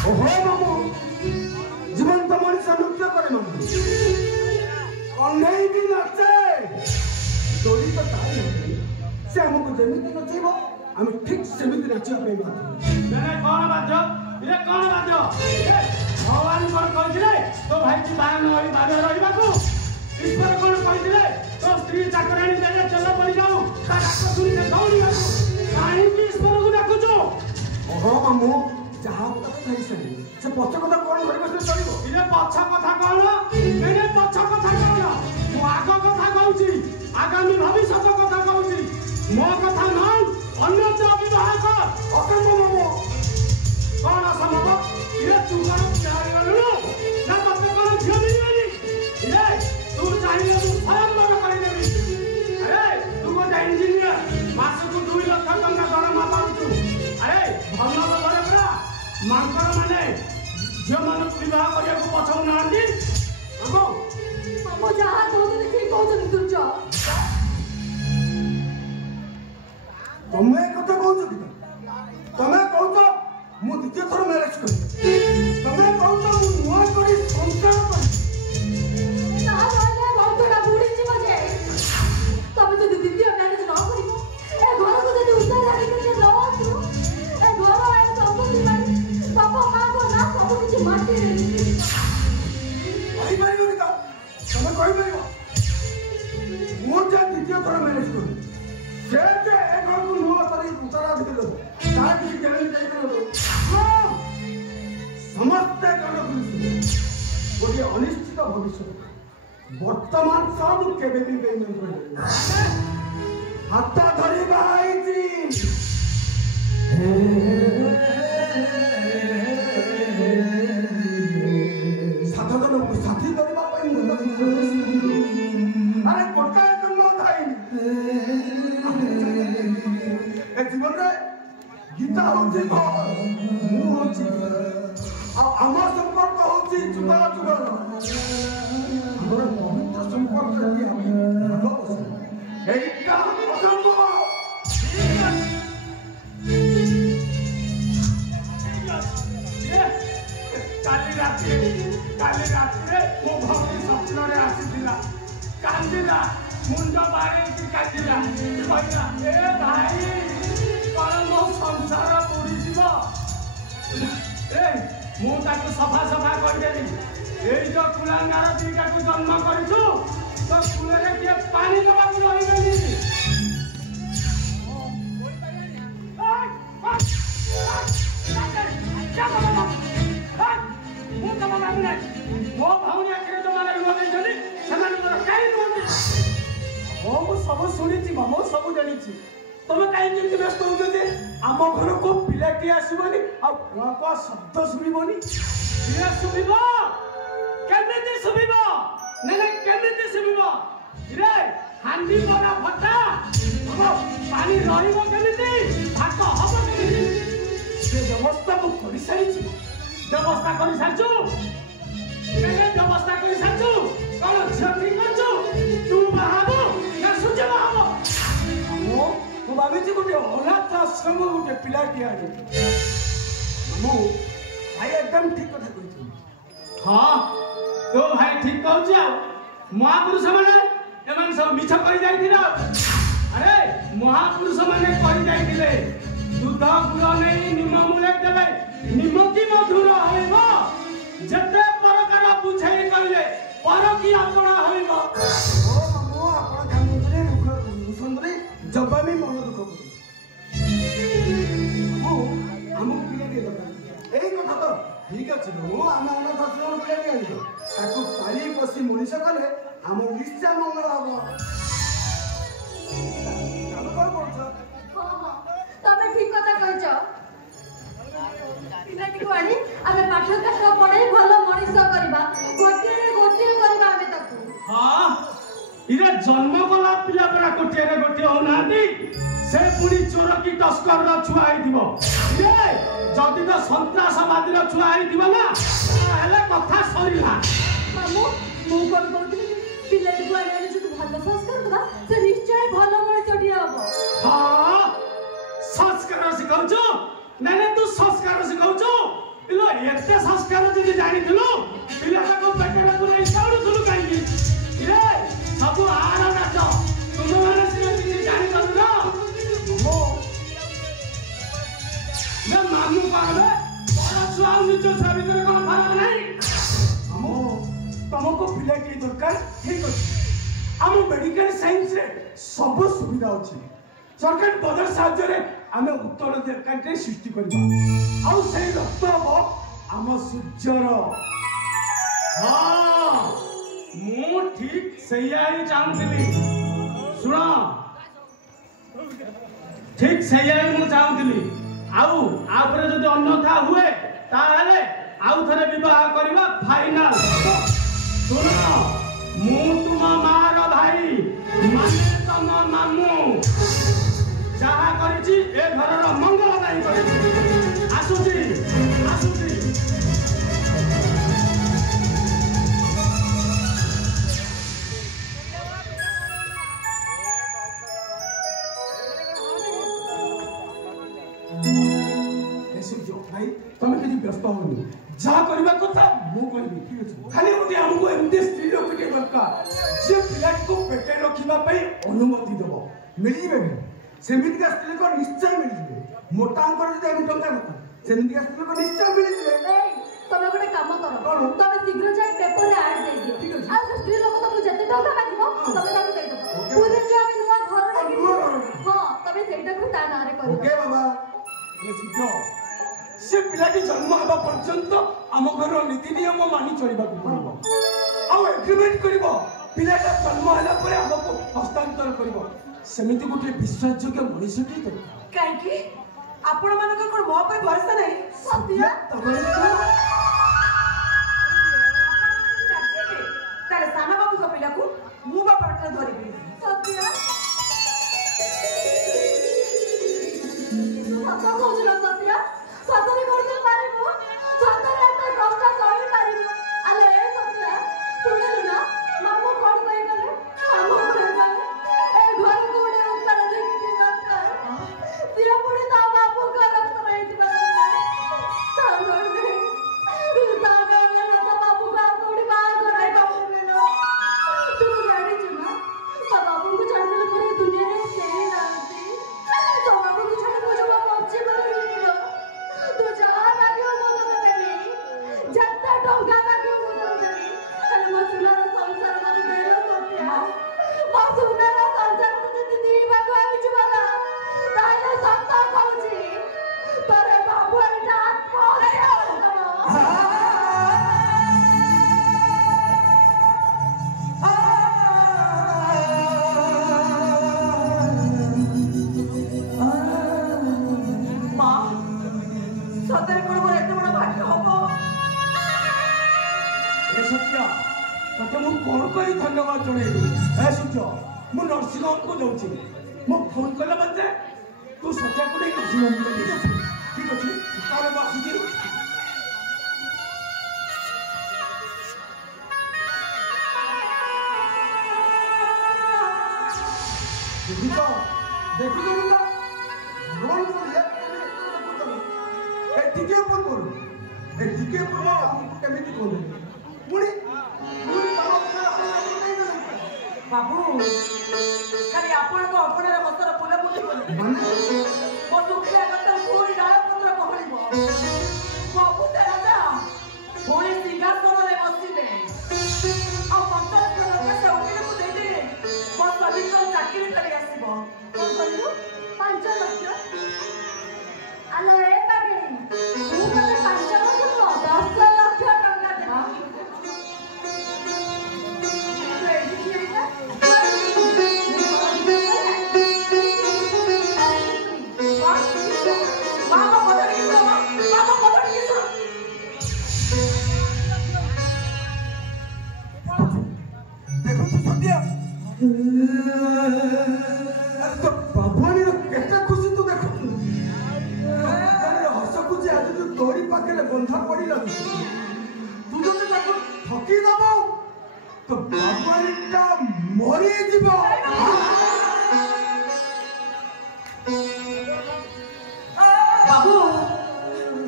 ओहो मामू जीवंत मनुष्य नृत्य करे मामू कन्हई भी नाचे दौड़ी तो ताई से हमको जमीन नचेब आम ठीक सेमिति नाचिया पे बाध्य कौन बाध्य ये कौन बाध्य भगवान कौन कहते तो भाई की बाहर न बाध्य रही ईश्वर कौन कहते तो स्त्री चाकराणी देले चल पड़ी जाऊ ता डाक सुनी से दौड़ी काहे की ईश्वर को डाकुचो ओहो मामू जहाँ कही से पछ कथा कौन कर चलो ये पछ कथा कौन ये पछ कथा कौन मु आग कथा कहूची आगामी भविष्य कथा कहूची मो कथा नहीं अन्य विवाह कर असंभव मामू कौन असंभव ये तू कौन चाहे गलु ना मत कौन झियो मिलबनी ये तू चाहिए तू फल मन कर देबी अरे तू गोटे इंजीनियर मास को 2 लाख टका दरमा पाउछु अरे भन्न बरे पूरा मांकर माने झियो मन विवाह करिया को पछौ नांदी हमो हमो जहां कहते ठीक कहते दुर्ज तुम्हें कथा कहूछ कि तुम्हें कहूछ मु द्वितीय थर मैरिज कर तुम्हें कहूछ मु नुआ करी संसार कर ना रहले भक्तटा बुढ़ी जीव जे तबे तो द्वितीय मैरिज न करिबो ए घर को जदी उत्तराधिकारी के न तू ए घर ए संपत्ति मारी बापा मां को ना सब किछि माटी रे भाई भाई का तुम्हें कहि परिबो मु जे द्वितीय थर मैरिज कर से जे ए घर को नुआ करी उत्तराधिकारी देबो तार की गारंटी देबो समस्त गण गोटे अनिश्चित भविष्य वर्तमान सब केबे भी बेईमान कर हाथ धरी बाईची साथ जन साथी धरवा अरे गोटे जन्म थाई ए जीवन रे गीता होची मु होची आमर संपर्क होची जुगा जुगा हमर पवित्र संपर्क रे हम एई काम असंभव काली रात्रि मो भौणी स्वप्न रे आसीथिला कांदिला मुंड बारे की कांदिला कहला ए भाई कौन मो संसार बुड़ी जीव ए मु ताको सफा सफा कर देली एई जो कुलांगार दिका को जन्म करिछु तो कुलरे के पानी दबा को रही गली मो भावना के तो माने होते जनी समान कर काई नोती ओ मु सब सुनिछि मो सब जानिछि तमे काई जेंति व्यस्त हो जते आम घर को पिलाटी आसीबनी आ को शब्द सुनिबनी ये सुनिबो केमिति सुनिबो ने केमिति सुनिबो रे हांडी बड़ा फटा पानी रहिबो केमिति भात हबो केमिति से व्यवस्था को करि सारिछि व्यवस्था करि सारछु केने व्यवस्था करि सारछु कोन छठी करछु तू बाहाबो ना सुजे बाहाबो मो भाबिछि गुटे अनाथ आश्रम गुटे पिलाटी आनी मो भाई एकदम ठीक कथा कहिछु हां तो भाई ठीक कहछु महापुरुष माने एमन सब मिछ करि जाइथिला अरे महापुरुष माने करि जाइथिले दूध गुड़ नहीं निम मूले देवे निमकी मधुर होइबो जते परकार बुझाई कहले पर की अपना होइबो ओ मामू आपण कामुंतरे रुख सुंदरी जबामी मन दुख को मो हमु पिले दे दबा एई कथा तो ठीक अछि मो आना आना दर्शन पिले दे आइलो ताकू पाली पसी मनीष कले हम निश्चय मंगल हबो हम कोन बोलछ हां तबे ठीक कथा कहछ पिलाटी को आनी आमे पाठ कथा पढाई भलो मनीष करबा गोटे करबा आमे ताकू हां इरे जन्म कला पिला परा कोटिया रे गोटे हो नांदी से पुनी चोर की टस्कर रा छुआ आई दिबो ए जदी तो सन्त्रासवादी रा छुआ आई दिबो ना हला कथा सरीला मामू मु कोन कहती पिलाटी को आनी जो भलो संस्कार दबा से निश्चय भलो मनीष टिया हबो हां संस्कार सिखाउछु नाने तू संस्कार सिखाउछु ଇଲୋ ଏତେ ସଂସ୍କାର ଯଦି ଜାଣିଥିଲୁ ପିଲାଟାକୁ ପେଟରେ ପୁରେଇ ଚାଉଳୁଥିଲୁ କାହିଁକି? ଇରେ ସବୁ ଆର ନାଚ ତୁମମାନେ ସିନା କିଛି ଜାଣିପାରୁ ନା। ମାମୁଁ କହିବେ ବଡ଼ ଛୁଆ ଆଉ ନିଜ ଛୁଆ ଭିତରେ କ'ଣ ଫରକ ନାହିଁ? ତମକୁ ପିଲାଟିଏ ଦରକାର, ଠିକ ଅଛି। ଆମ ମେଡିକାଲ ସାଇନ୍ସରେ ସବୁ ସୁବିଧା ଅଛି। ସରକାର ବଦଳ ସାହାଯ୍ୟରେ ଆମେ ଉତ୍ତରାଧିକାରୀଟେ ସୃଷ୍ଟି କରିବା ଆଉ ସେଇ ରକ୍ତ ହବ ଆମ ସୂର୍ଯ୍ୟର। ହଁ ମୁଁ ଠିକ ସେଇଆ ହିଁ ଚାହୁଁଥିଲି। ଶୁଣ ଠିକ ସେଇଆ ହିଁ ମୁଁ ଚାହୁଁଥିଲି। ଆଉ ଆପରେ ଯଦି ଅନ୍ୟଥା ହୁଏ ତାହେଲେ ଆଉ ଥରେ ବିବାହ କରିବା ଫାଇନାଲ। ଶୁଣ ମୁଁ ତୁମ ମାର ଭାଇ ମାନେ ତମ ମାମୁଁ ଯାହା କରିଛି ଏ ଘରର ମଙ୍ଗଳ ପାଇଁ କରିଛି। ଆସୁଛି ଆସୁଛି। ଭାଇ ତମେ କିଛି ବ୍ୟସ୍ତ ହଉନି, ଯାହା କରିବା କଥା ମୁଁ କରିବି, ଠିକ ଅଛି। ଖାଲି ଗୋଟେ ଆମକୁ ଏମିତି ସ୍ତ୍ରୀ ଲୋକଟିଏ ଦରକାର ଯେ ପିଲାଟିକୁ ପେଟରେ ରଖିବା ପାଇଁ ଅନୁମତି ଦେବ। ମିଳିଯିବେ ସେମିତିକା ସ୍ତ୍ରୀ ଲୋକ ନିଶ୍ଚୟ ମିଳିଯିବେ। ମୋଟାଙ୍କର ଯଦି ଆମେ ଟଙ୍କା କଥା ସେମିତିକା ସ୍ତ୍ରୀ ଲୋକ ନିଶ୍ଚୟ ମିଳିଯିବେ। ତମେ ଗୋଟେ କାମ କର, କଣ? ତମେ ଶୀଘ୍ର ଯାଇ ପେପରରେ ଆଡ୍ ଦେଇଦିଅ। ଠିକ ଅଛି। ଆଉ ସେ ସ୍ତ୍ରୀ ଲୋକ ତମକୁ ଯେତେ ଟଙ୍କା ମାଗିବ ତମେ ତାକୁ ଦେଇଦବ। ପୁରୀରେ ଯୋଉ ଆମେ ନୂଆ ଘରଟା କିଣିଛୁ, ହଁ ତମେ ସେଇଟାକୁ ତା ନାଁରେ କରିବ। ଓକେ ବାବା। ସେ ପିଲାଟି ଜନ୍ମ ହେବା ପର୍ଯ୍ୟନ୍ତ ଆମ ଘରର ନୀତି ନିୟମ ମାନି ଚଳିବାକୁ ପଡ଼ିବ। ଆଉ ଏଗ୍ରିମେଣ୍ଟ କରିବ ପିଲାଟା ଜନ୍ମ ହେଲା ପରେ ଆମକୁ ହସ୍ତାନ୍ତର କରିବ। ସେମିତି ଗୋଟିଏ ବିଶ୍ୱାସଯୋଗ୍ୟ ମଣିଷଟିଏ ଦରକାର। କାହିଁକି ଆପଣମାନଙ୍କର କ'ଣ ମୋ ଉପରେ ଭରସା ନାହିଁ? ସତ୍ୟ ତାହେଲେ ସାନ ବାବୁଙ୍କ ପିଲାକୁ ମୁଁ ବା ପାଟରେ ଧରିବି। ସତ୍ୟ ସତ କହୁଛୁ ନା ସତ୍ୟ? ସତରେ କରୁଛୁ ପାରିବୁ? ସତରେ ଏତେ କଷ୍ଟ ସହି ପାରିବୁ? ଆରେ ଏ ସତ୍ୟ ଶୁଣିଲୁ ନା ମାମୁଁ କ'ଣ କହିଗଲେ? ମାମୁଁ କହିଗଲେ ଏ ଘରକୁ ଗୋଟେ ଉତ୍ତରାଧିକାରୀ ଦରକାର। ସିଏ ପୁଣି ତା ବାବୁଙ୍କ ରକ୍ତ ରହିଥିବା ଦରକାର। ତା କହିଲେ ତା ବାବୁକୁ ଆଉ କୋଉଠି ବାହା କରାଇପାରିବେ ନା? ତୁ ଜାଣିଛୁ ନା ତା ବାବୁଙ୍କୁ ଛାଡ଼ିଦେଲେ ପରେ ଦୁନିଆରେ କେହି ନାହାନ୍ତି। ତୋ ବାବୁଙ୍କୁ ଛାଡ଼ି ମୁଁ ଜମା ବଞ୍ଚିପାରିବିନି ଲୋ। ତୁ ଯାହା ମାଗିବ ମୁଁ ତତେ ଦେବି, ଯେତେ ଟଙ୍କା ମାଗିବ ମୁଁ ତତେ ଦେବି। ହେଲେ ମୋ ସୁନାର ସଂସାର ମତେ ଦେଇଲୋ ସତ୍ୟ। ମୋ ସୁନାର ସଂସାର ଯଦି ଦି ଭାଗ ହେଇଯିବ ନା ତାହେଲେ ସତ କହୁଛି ତୋର ବାବୁ ଏଇଟା ଆତ୍ମହତ୍ୟା କରିଦବ। ମା ସତରେ କ'ଣ ମୋର ଏତେ ବଡ଼ ଭାଗ୍ୟ ହବ? ଏ ସତ୍ୟ ତତେ ମୁଁ କ'ଣ କହି ଧନ୍ୟବାଦ ଜଣେଇବି? ଏ ସୂର୍ଯ୍ୟ ମୁଁ ନର୍ସିଂ ହୋମକୁ ଯାଉଛି। ମୁଁ ଫୋନ୍ କଲା ମାତ୍ରେ ତୁ ସତ୍ୟକୁ ନେଇ ନର୍ସିଂ ହୋମକୁ ନେଇଯିବୁ। ଠିକ ଅଛି ତାହେଲେ ମୁଁ ଆସୁଛି। ଦେଖିଛ ଦେଖିଛ ନା ଭଗବାନଙ୍କ ଏ ଟିକେ ପୂର୍ବରୁ ଆମକୁ କେମିତି କହୁଛନ୍ତି ପୁଣି ବାବୁ ଖାଲି ଆପଣଙ୍କ ଅଗଣାରେ ହସର ଫୁଲ ଫୁଟିବନି, ମୋ ଶୁଖିଲା ଗଛର ପୁଣି ଡାଳ ପତ୍ର କହଳିବ। ପ୍ରଭୁତେ ରାଜା ପୁଣି ସିଂହାସନରେ ବସିବେ। ଆଉ 5 ଲକ୍ଷ ଟଙ୍କା ସେ ଓକିଲକୁ ଦେଇଦେଲେ ମୋ ସ୍ୱାମୀଙ୍କର ଚାକିରି କରି ଆସିବ। କ'ଣ କହିଲୁ? 5 ଲକ୍ଷ? ଆଲୋ ଏ ପାଗିଳି ମୁଁ ତତେ 5 ଲକ୍ଷ ନୁହଁ 10 ଲକ୍ଷ ଟଙ୍କା ଦେବି। ତୁ ଏଇଠି ଠିଆ ହେଇଥା। ବାବା କଦଳୀ କିଶୋର, ବାବା କଦଳୀ କିଶୋର। ଦେଖୁଛୁ ସତ୍ୟ ତ ବାବୁଆଣୀର କେତେ ଖୁସି ତୁ ଦେଖୁଛୁ। ହସକୁ ଯେ ଆଜି ତୁ ତୋରି ପାଖରେ ବନ୍ଧା ପଡ଼ିଲା ତୁ ଯଦି ତାକୁ ଠକି ଦବ ତ ବାବୁଆଣୀଟା ମରିଯିବ। ବାବୁ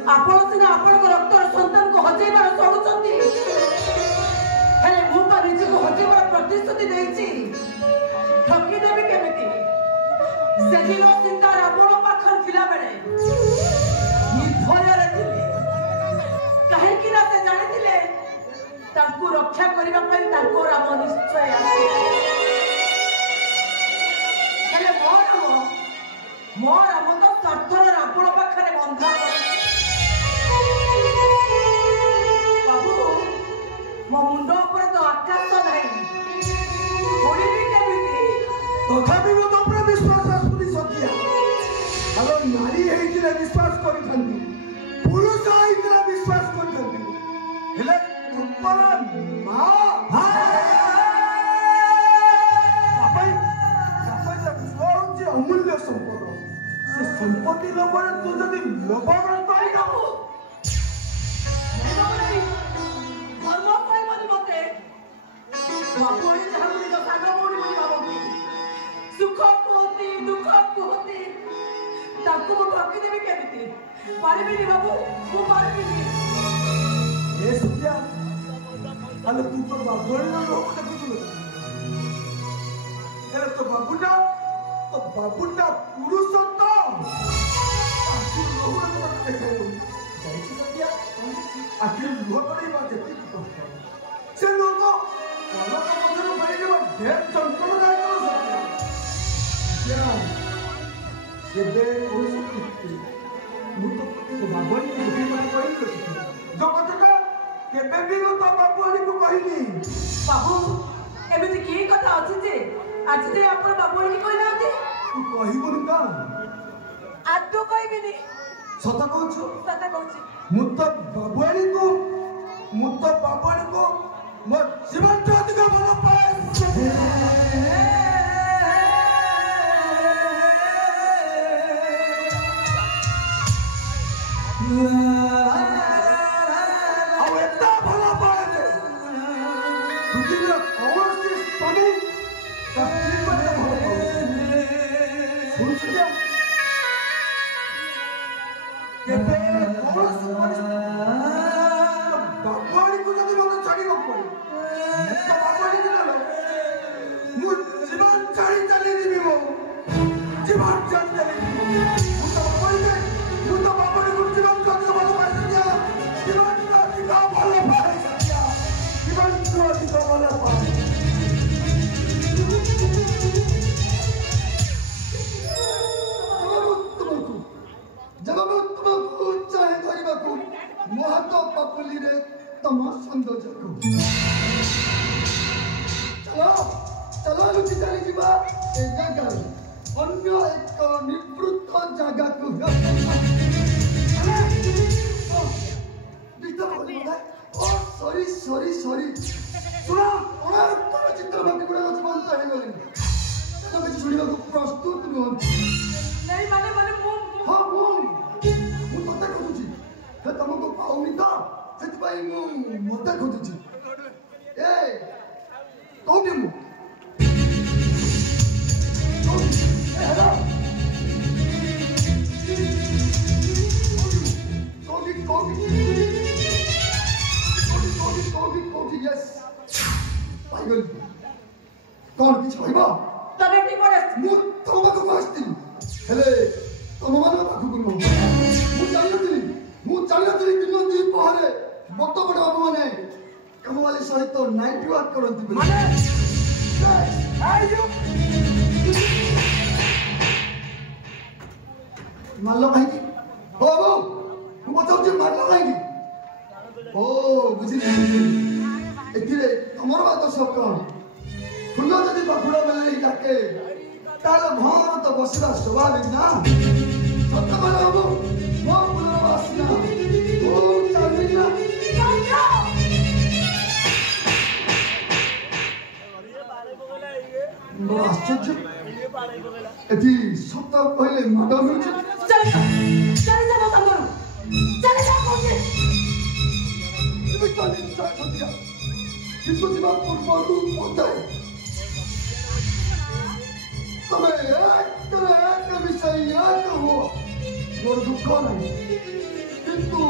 ଆପଣ ସିନା ଆପଣଙ୍କ ରକ୍ତର ସନ୍ତାନକୁ ହଜେଇବାର ଚଳୁଛନ୍ତି, ହେଲେ ମୁଁ ବା ନିଜକୁ ହଜେଇବାର ପ୍ରତିଶ୍ରୁତି ଦେଇଛି। ଠକିଦେବି କେମିତି? ସେଦିନ ଚିନ୍ତା ରାବଣ ପାଖରେ ଥିଲାବେଳେ ନିର୍ଭୟରେ ଥିଲେ, କାହିଁକି ନା ସେ ଜାଣିଥିଲେ ତାଙ୍କୁ ରକ୍ଷା କରିବା ପାଇଁ ତାଙ୍କ ରାମ ନିଶ୍ଚୟ ଆସିବେ। ହେଲେ ମୋ ରାମ ତ ସ୍ୱାର୍ଥର ରାବଣ ପାଖରେ ବନ୍ଧା ବାବୁ, ମୋ ମୁଣ୍ଡ ଉପରେ ତ ଆକାଶ ନାହିଁ, ଉଡ଼ିବି କେମିତି? ତଥାପି ମୁଁ ତୋ ଉପରେ ବିଶ୍ୱାସ ଆସୁନି ସତ୍ୟା। ଆଲୋ ନାରୀ ହେଇଥିଲେ ବିଶ୍ୱାସ କରିଥାନ୍ତି, ପୁରୁଷ ହେଇଥିଲେ ବିଶ୍ୱାସ କରିଥାନ୍ତି, ହେଲେ ତୁମର ମା ହଉଛି ଅମୂଲ୍ୟ ସମ୍ପଦ। ସେ ସମ୍ପତ୍ତି ଲୋଭରେ ତୁ ଯଦି ଲୋଭଗ୍ରସ୍ତ ହେଇଯାବୁ, ଧର୍ମ କହିବନି ମତେ। ବାବୁଆଣୀ ଯାହାକୁ ନିଜ ସାଙ୍ଗ ଭଉଣୀ ବୋଲି ଭାବନ୍ତି, ସୁଖ କୁହନ୍ତି, ଦୁଃଖ କୁହନ୍ତି, ତାଙ୍କୁ ମୁଁ ଠକିଦେବି କେମିତି? ପାରିବିନି ବାବୁ, ମୁଁ ପାରିବିନି। ଏ ସତ୍ୟା, ଆଲୋ ତୁ ତୋ ବାବୁଆଣୀର ଲୋକ ଦେଖୁଥିଲୁ, ହେଲେ ତୋ ବାବୁଟା ପୁରୁଷୋତ୍ତମ ତାକୁ ଲୋଭରେ ଦେଖାଇବୁ। ଜାଣିଛୁ ସତ୍ୟା, ଆଖିରେ ଲୁହ ପଡେଇବା ଯେତିକି କଷ୍ଟ, ସେ ଲୋକ ପଲକ ମଧ୍ୟରୁ ବାହାରିଯିବା ଢେର ଯନ୍ତ୍ରଣାଦାୟକ ସତ୍ୟା। କେବେ ମୁଁ ତ ତୋ ବାବୁଆଣୀକୁ ଗୋଟିଏ କଥା କହିଲି, ଯୋଉ କଥାଟା କେବେ ବି ମୁଁ ତୋ ବାବୁଆଣୀକୁ କହିନି। ବାବୁ, ଏମିତି କି କଥା ଅଛି ଯେ ଆଜି ଯାଏ ଆପଣ ବାବୁଆଣୀ କହିନାହାନ୍ତି? ତୁ କହିବୁନି ତ? ଆଦୌ କହିବିନି। ସତ କହୁଛୁ? ସତ କହୁଛି। ମୁଁ ତ ବାବୁଆଣୀକୁ ମୋ ଜୀବନଠୁ ଅଧିକ ଭଲ ପାଏ। ଆଉ ଏତେ ଭଲ ପାଏ ଯେ ପୃଥିବୀର କୌଣସି ସ୍ୱାମୀ ତା ସ୍ତ୍ରୀକୁ ଏତେ ଭଲ ପାଉନି। ଶୁଣୁଛୁ ଯେ କେବେ କୌଣସି ବାବୁଆଣୀକୁ ଯଦି ମତେ ଛାଡ଼ିବାକୁ ପଡେ, ତ ବାବୁଆଣୀକୁ ନେଲେ ମୁଁ ଜୀବନ ଛାଡ଼ି ଚାଲିଯିବି। ମୁଁ ଜୀବନ ଛାଡ଼ି ଚାଲିଯିବି। ମୁଁ ତ ବାବୁଆଣୀକୁ ଜୀବନଠୁ ଅଧିକ ଭଲ ପାଏ ସତ୍ୟା। ଜୀବନଠୁ ଅଧିକ ଭଲ ପାଏ ସତ୍ୟା। ଜୀବନଠୁ ଅଧିକ ଭଲ ପାଏ। जब मैं तुमको चाहे धरवाकू मो हाथ पापुली रे तम सौंदर्य को चलो चलो लुचि चली जीवा ए जगह अन्य एक निवृत्त जगह को ओ सॉरी सॉरी सॉरी सुना और तोर चित्र भक्ति गुड़ा जीवन तो हे गली तो କିଛି ଶୁଣିବାକୁ ପ୍ରସ୍ତୁତ ନୁହନ୍ତି। नहीं माने ହଁ ମୁଁ ତତେ ଖୋଜୁଛି, ହେ ତମକୁ ପାଉନି ତ, ସେଥିପାଇଁ ମୁଁ ମତେ ଖୋଜୁଛି। ଏ କୋଉଠି ମୁଁ କୋଉଠି ୟେସ୍ ପାଇଗଲି। କଣ କିଛି କହିବ? तबे भी पड़े ମୁଁ ତମ ପାଖକୁ ଆସିଥିଲି, ହେଲେ ତମମାନଙ୍କ ପାଖକୁ ନୁହଁ। ମୁଁ ଜାଣିନଥିଲି ଦିନ ଦ୍ୱିପହରେ ବଡ଼ ବଡ଼ ବାବୁମାନେ କାମବାଲି ସହିତ ନାଇଟ୍ ୱାକ୍ କରନ୍ତି ବୋଲି। ମାରିଲ କାହିଁକି? ବାବୁ ମୁଁ ପଚାରୁଛି ମାରିଲ କାହିଁକି? ଓ ବୁଝିଲି ଏଥିରେ ତମର ବା ଦୋଷ କଣ? ଫୁଲ ଯଦି ବାକୁଡ଼ା ବେଲେଇ ଡାକେ ତାହେଲେ ଭଁର ତ ବସିବା ସ୍ୱାଭାବିକ ନା। ସତ କହିଲ ବାବୁ, ମୋ ଫୁଲର ବାସ୍ନା ମୁଁ ଚାଲିବି ନା। ବଡ଼ ଆଶ୍ଚର୍ଯ୍ୟ, ଏଠି ସତ କହିଲେ ମାଡ଼ ମିଳୁଛି। କିନ୍ତୁ ଯିବା ପୂର୍ବରୁ ପଦାଏ ତମେ ଏକ ମିଶାଇ ଏକ ହୁଅ। ମୋର ଦୁଃଖ ନାହିଁ, କିନ୍ତୁ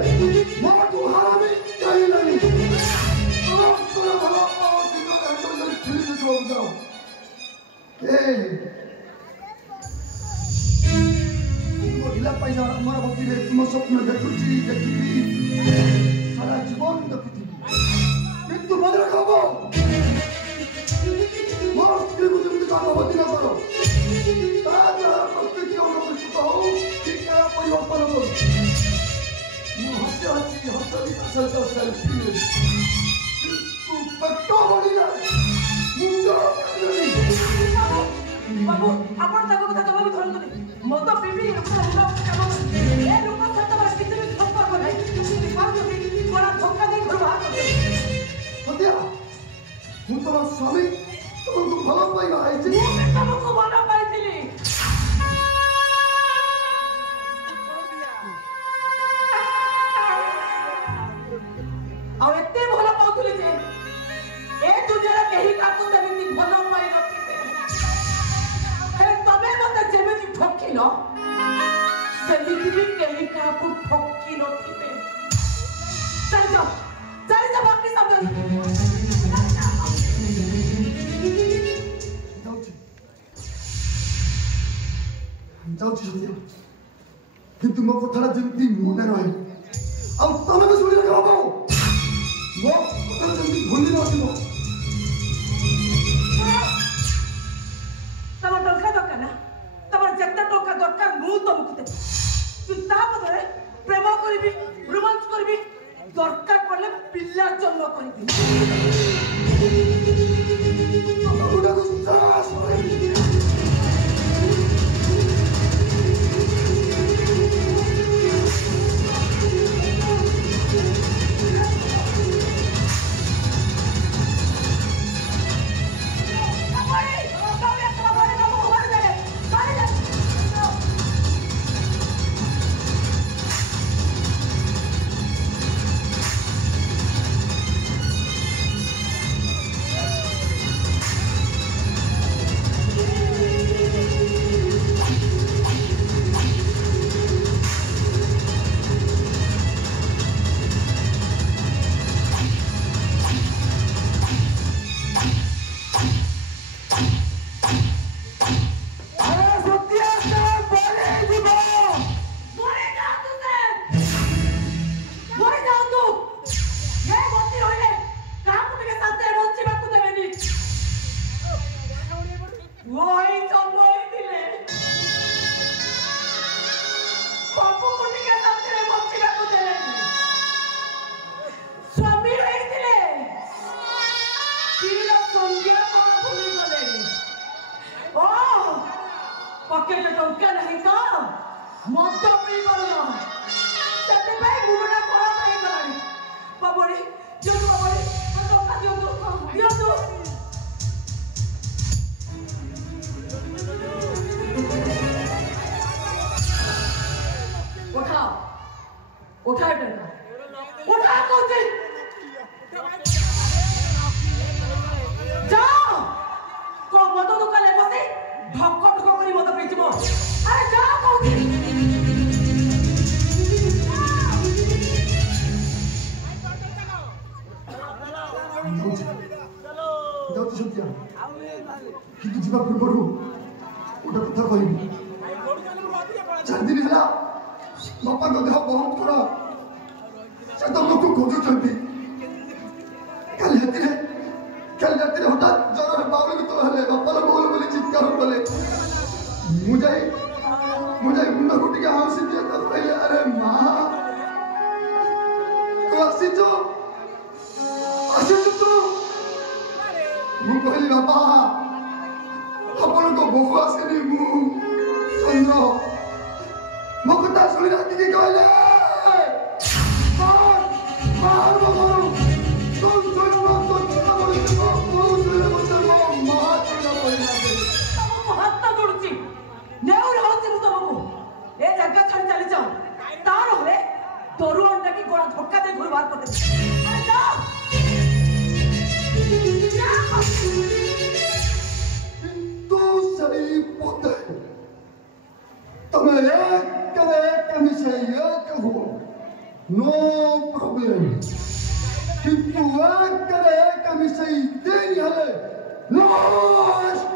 माँ तू हरामी कहीं नहीं तोरा भला पाओ सीधा हैंडल से फिर से रोक जाओ महिला पैसा हमारा भक्ति रे तुम स्वप्न देखुची देखिबी सारा जीवन देखिबी किंतु मन रखबो मोर स्त्री को तुम काम भक्ति न करो ताजा प्रत्यक्ष अनुष्ठित हो कि क्या परिवर्तन हो हसी हसी सेल्फी तू पट्टो बड़ी जा मुंडो बाबू आपण ताको कथा जमा भी धरन मत बीबी अपना मुंडा काम ए लोक सत्ता बस किछ भी संपर्क नहीं तुम बात होगी बड़ा धोखा दे घर बाहर सत्या हूँ तुम स्वामी तुमको भला पाइबा है जे तुमको भला पाइथिली ଆଉ ଏତେ ଭଲ ପାଉଥିଲି ଯେ ଏ ଦୁନିଆରେ କେହି କାହାକୁ ସେମିତି ଭଲ ପାଇ ନଥିବେ ହେଲେ ତମେ ମତେ ଯେମିତି ଠକିଲ ସେମିତି ବି କେହି କାହାକୁ ଠକି ନଥିବେ ଚାଲିଯାଅ ବାକି ଶବ୍ଦ जाऊची सत्या किंतु मो कथाटा जेमती मने रहे आ तमे भी सुनि रखो बाबू मो कथाटा जेमती भूली न आसीबो तम टंका दरकार ना तम जेता टंका दरकार मु तुमको दे तू ता बदले प्रेम करबी रोमांस करबी दरकार पड़ले पिल्ला जन्म करबी बाबूटा को सास होई पकेट टंका नहीं तो मत पी पड़ो सेते भाई मुंडा कोला नहीं गलानी बाबड़ी जो बाबड़ी टंका दियो उठाओ टंका उठा कोते जाओ को मत दुकान ले बसे ढक ढक करी मत पेचिबो अरे जाओ कोते जाऊची सत्या किंतु जीवा पूर्व गोटे कथा कहबी 4 दिन है बापा को देह बहुत खराब से तो लोग खोजुचंती कल राति हठात जर बाबू भी तो हले बापा बोल बोले चित्कार बोले मुझे मुंडा को टिके हाउसी दिया तो कहले अरे मां तू आसीचो तू मु कहली बापा अपन को बहु आसेनी मु चंद्र मो कथा सुनी राति के कहले बाहर बाहर तुम सुनो तो चिता बोली तो सुनो बच्चा मां चिता बोली तुमको हाथ जोड़ुची नेउर होती मु तुमको ए जगह छाड़ चली जाओ तार होले तोरु अंडा की गोड़ा धक्का दे घर बाहर कर दे अरे जाओ तो सही पोते तुम्हें एक मिसे एक हो नो प्रॉब्लम किंतु एक करे एक मिसई देनी हले लास्ट